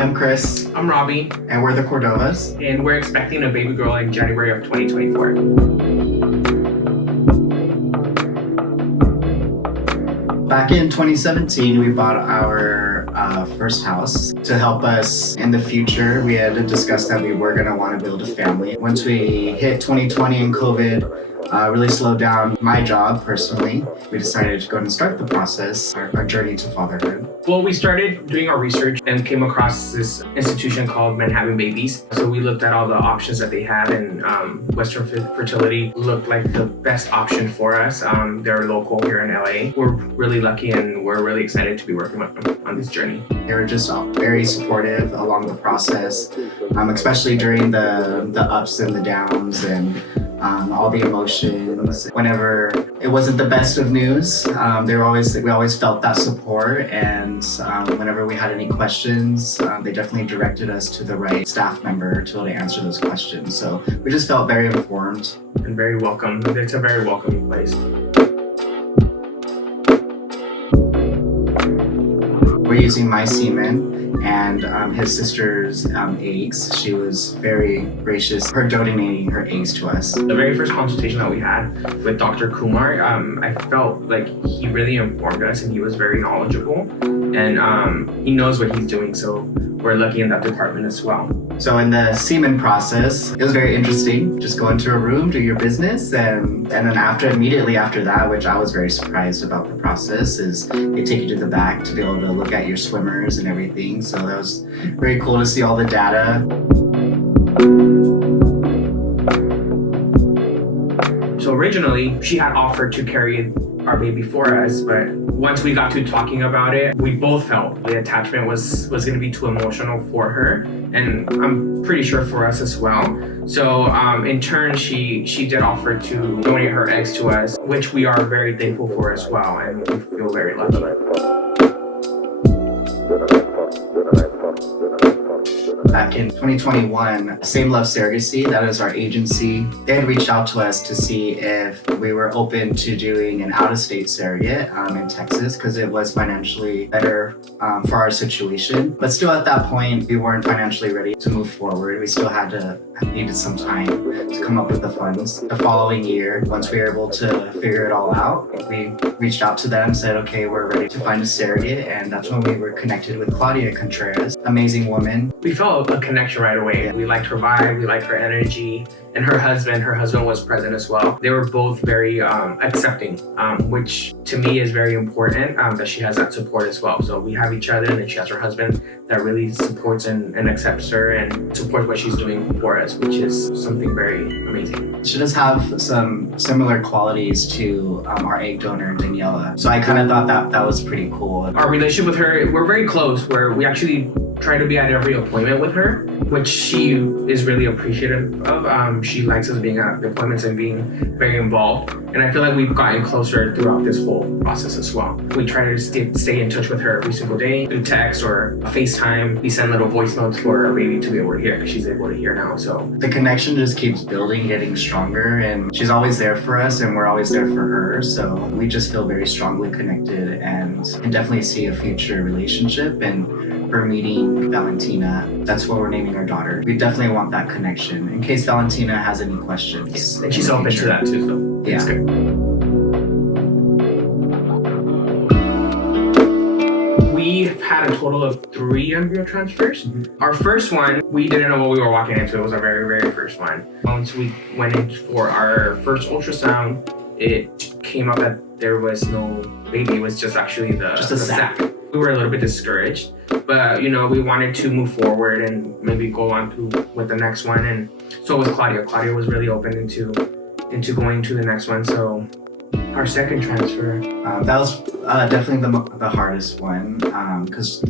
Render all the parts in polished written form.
I'm Chris, I'm Robbie, and we're the Cordovas. and we're expecting a baby girl in January of 2024. Back in 2017, we bought our first house to help us in the future. We had to discuss that we were going to want to build a family. Once we hit 2020 and COVID really slowed down my job personally, we decided to go and start the process, our journey to fatherhood. Well, we started doing our research and came across this institution called Manhattan Babies. So we looked at all the options that they had, and Western Fertility looked like the best option for us. They're local here in LA. We're really lucky and we're really excited to be working with them on this journey. They were just very supportive along the process, especially during the ups and the downs and all the emotions. Whenever it wasn't the best of news, we always felt that support, and whenever we had any questions, they definitely directed us to the right staff member to be able to answer those questions. So we just felt very informed. And very welcome. It's a very welcoming place. We're using my semen and his sister's eggs. She was very gracious for donating her eggs to us. The very first consultation that we had with Dr. Kumar, I felt like he really informed us and he was very knowledgeable, and he knows what he's doing, so we're lucky in that department as well. So in the semen process, it was very interesting. Just go into a room, do your business, and then immediately after that, which I was very surprised about the process, is they take you to the back to be able to look at your swimmers and everything. So that was very cool to see all the data. So originally, she had offered to carry our baby for us, but once we got to talking about it, we both felt the attachment was going to be too emotional for her, and I'm pretty sure for us as well. So in turn, she did offer to donate her eggs to us, which we are very thankful for as well, and we feel very lucky. Back in 2021, Same Love Surrogacy, that is our agency, they had reached out to us to see if we were open to doing an out-of-state surrogate in Texas, because it was financially better for our situation. But still at that point, we weren't financially ready to move forward. We still needed some time to come up with the funds. The following year, once we were able to figure it all out, we reached out to them, said, okay, we're ready to find a surrogate, and that's when we were connected with Claudia Contreras, amazing woman. We felt a connection right away. We liked her vibe, we liked her energy, and her husband was present as well. They were both very accepting, which to me is very important, that she has that support as well. So we have each other, and then she has her husband that really supports and accepts her and supports what she's doing for us, which is something very amazing. She does have some similar qualities to our egg donor, Daniela. So I kind of thought that was pretty cool. Our relationship with her, we're very close, where we actually try to be at every appointment with her, which she is really appreciative of. She likes us being at the appointments and being very involved. And I feel like we've gotten closer throughout this whole process as well. We try to stay in touch with her every single day through text or a FaceTime. We send little voice notes for our baby to be able to hear, because she's able to hear now. So the connection just keeps building, getting stronger, and she's always there for us and we're always there for her. So we just feel very strongly connected and can definitely see a future relationship. And her meeting Valentina, that's what we're naming our daughter. We definitely want that connection in case Valentina has any questions. yes, and she's open to that too, so yeah. It's good. We've had a total of 3 embryo transfers. Our first one, we didn't know what we were walking into. It was our very, very first one. Once we went in for our first ultrasound, it came up that there was no baby. It was just actually the sac. We were a little bit discouraged, but we wanted to move forward and maybe go on with the next one. And so was Claudia. Claudia was really open into going to the next one. So our second transfer, that was definitely the hardest one, because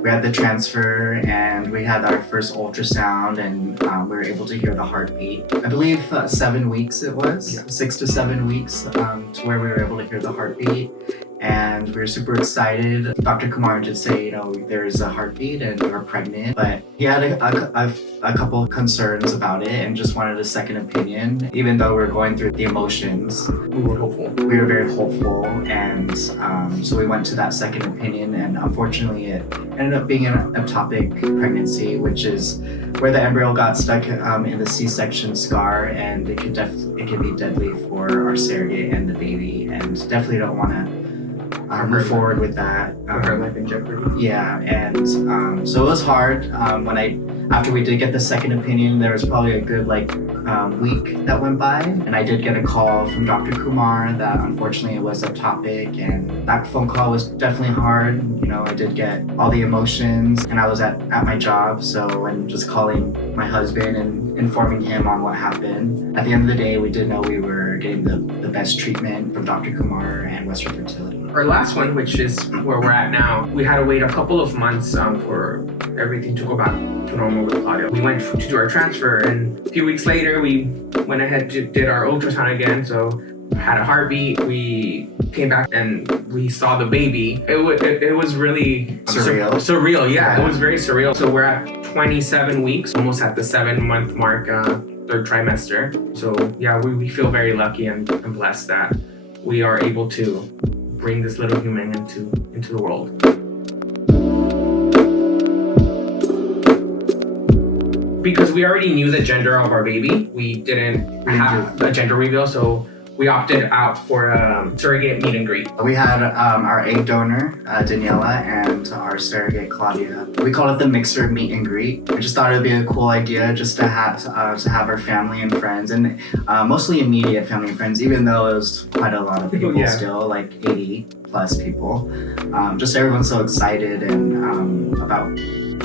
we had the transfer and we had our first ultrasound, and we were able to hear the heartbeat. I believe 7 weeks it was, 6 to 7 weeks, to where we were able to hear the heartbeat. and we were super excited. Dr. Kumar did say, there's a heartbeat and we're pregnant, but he had a couple concerns about it and just wanted a second opinion. Even though we were going through the emotions, We were hopeful. we were very hopeful, and so we went to that second opinion, and unfortunately it ended up being an ectopic pregnancy, which is where the embryo got stuck in the C-section scar, and it can be deadly for our surrogate and the baby, and definitely don't want to move forward with that. Her life in jeopardy. Yeah, and so it was hard. After we did get the second opinion, there was probably a good week that went by, and I did get a call from Dr. Kumar that unfortunately it was ectopic, and that phone call was definitely hard. I did get all the emotions, and I was at my job, so and just calling my husband and informing him on what happened. At the end of the day, we did know we were getting the best treatment from Dr. Kumar and Western Fertility. Our last one, which is where we're at now, we had to wait a couple of months for everything to go back to normal with Claudia. We went to do our transfer, and a few weeks later, we went ahead to did our ultrasound again. So had a heartbeat. We came back and we saw the baby. It was really surreal, yeah. It was very surreal. So we're at 27 weeks, almost at the 7-month mark, third trimester. So yeah, we feel very lucky and blessed that we are able to bring this little human into the world. Because we already knew the gender of our baby, we didn't have a gender reveal, so we opted out for a surrogate meet and greet. We had our egg donor, Daniela, and our surrogate, Claudia. We called it the mixer meet and greet. We just thought it'd be a cool idea just to have our family and friends, and mostly immediate family and friends, even though it was quite a lot of people still, like 80 plus people. Just everyone's so excited and about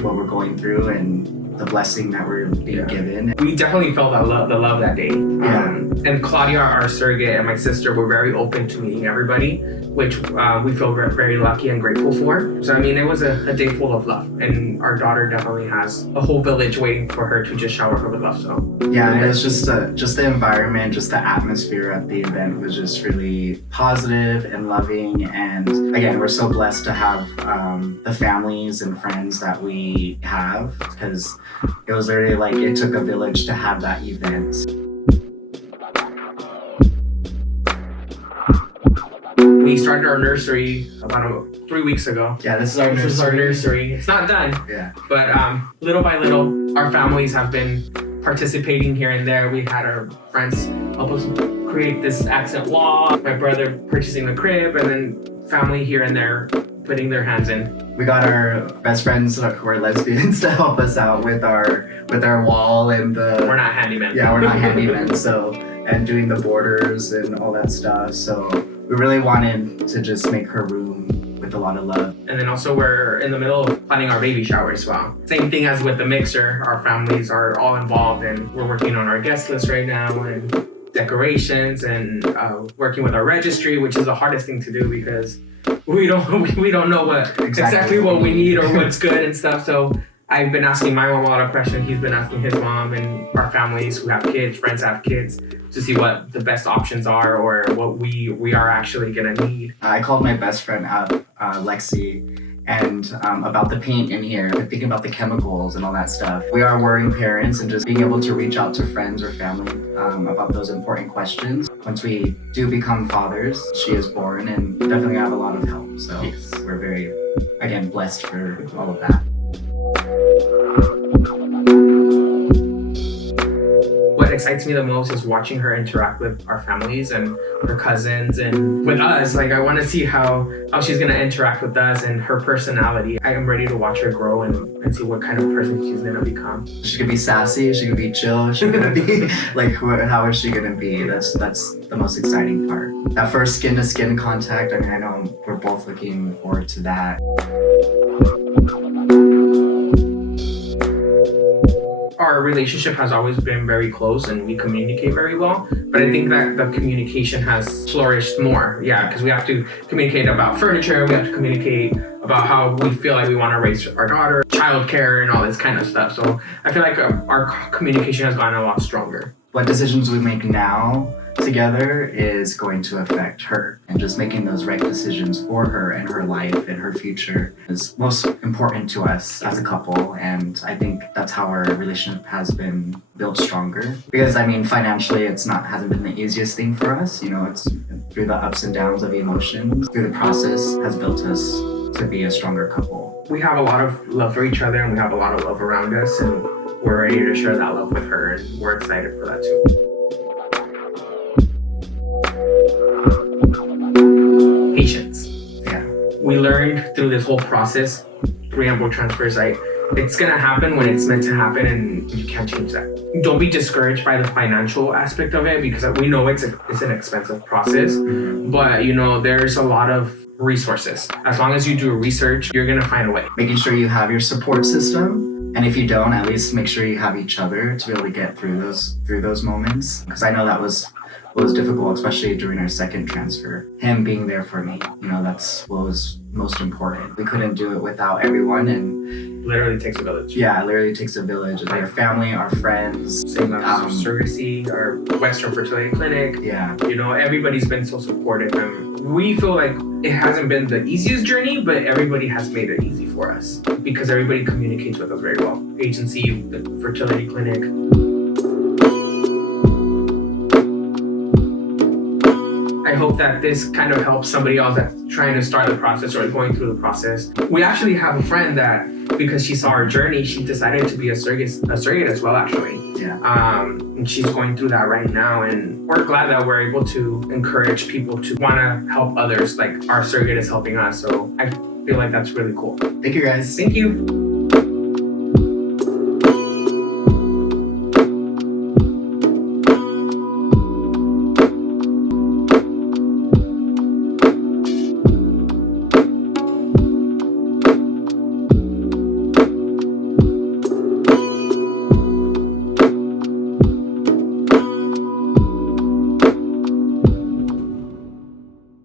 what we're going through and the blessing that we're being given. We definitely felt the love that day. Yeah. And Claudia, our surrogate, and my sister were very open to meeting everybody, which we feel very lucky and grateful for. So it was a day full of love, and our daughter definitely has a whole village waiting for her to just shower her with love. So yeah, and it's just the environment, just the atmosphere at the event was just really positive and loving. And again, we're so blessed to have the families and friends that we have, because it was literally it took a village to have that event. We started our nursery about 3 weeks ago. Yeah, this is our nursery. This is our nursery. It's not done. Yeah. But little by little, our families have been participating here and there. We had our friends help us create this accent wall, my brother purchasing the crib, and then family here and there putting their hands in. We got our best friends who are lesbians to help us out with our wall and the... We're not handymen. Yeah, we're not handymen, and doing the borders and all that stuff. So we really wanted to just make her room with a lot of love. And then also we're in the middle of planning our baby shower as well. Same thing as with the mixer, our families are all involved, and we're working on our guest list right now and decorations and working with our registry, which is the hardest thing to do because we don't know exactly what we need or what's good and stuff. So I've been asking my mom a lot of questions. He's been asking his mom, and our families who have kids, friends have kids, to see what the best options are or what we are actually gonna need. I called my best friend up, Lexi, and about the paint in here, thinking about the chemicals and all that stuff. We are worrying parents, and just being able to reach out to friends or family about those important questions. Once we do become fathers, she is born, and definitely have a lot of help. So Yes. We're very, again, blessed for all of that. What excites me the most is watching her interact with our families and her cousins and with us. I want to see how she's going to interact with us and her personality. I am ready to watch her grow and see what kind of person she's going to become. She could be sassy, she could be chill, she could be how is she gonna be? That's the most exciting part. That first skin to skin contact, I know we're both looking forward to that. Our relationship has always been very close and we communicate very well, but I think that the communication has flourished more. Yeah, because we have to communicate about furniture, we have to communicate about how we feel like we want to raise our daughter, childcare, and all this kind of stuff. So I feel like our communication has gotten a lot stronger. What decisions we make now together is going to affect her, and just making those right decisions for her and her life and her future is most important to us as a couple. And I think that's how our relationship has been built stronger, because I mean financially hasn't been the easiest thing for us. You know, it's through the ups and downs of emotions, through the process, has built us to be a stronger couple. We have a lot of love for each other, and we have a lot of love around us, and we're ready to share that love with her, and we're excited for that too. Patience. Yeah. We learned through this whole process, 3 embryo transfers, it's gonna happen when it's meant to happen, and you can't change that. Don't be discouraged by the financial aspect of it, because we know it's an expensive process, but you know, there's a lot of resources. As long as you do research, you're gonna find a way. Making sure you have your support system, and if you don't, at least make sure you have each other to be able to get through those moments. Because I know that was difficult, especially during our second transfer. Him being there for me, you know, that's what was most important. We couldn't do it without everyone, and Literally takes a village. yeah, it literally takes a village. Our family, our friends. Same as surrogacy or Western Fertility Clinic. Yeah, You know, everybody's been so supportive, and we feel like it hasn't been the easiest journey, but everybody has made it easy for us because everybody communicates with us very well. Agency, the fertility clinic. I hope that this kind of helps somebody else that's trying to start the process or going through the process. We actually have a friend that, because she saw our journey, she decided to be a surrogate as well, actually. yeah. And she's going through that right now, and we're glad that we're able to encourage people to want to help others, like our surrogate is helping us. So I feel like that's really cool. Thank you guys. Thank you.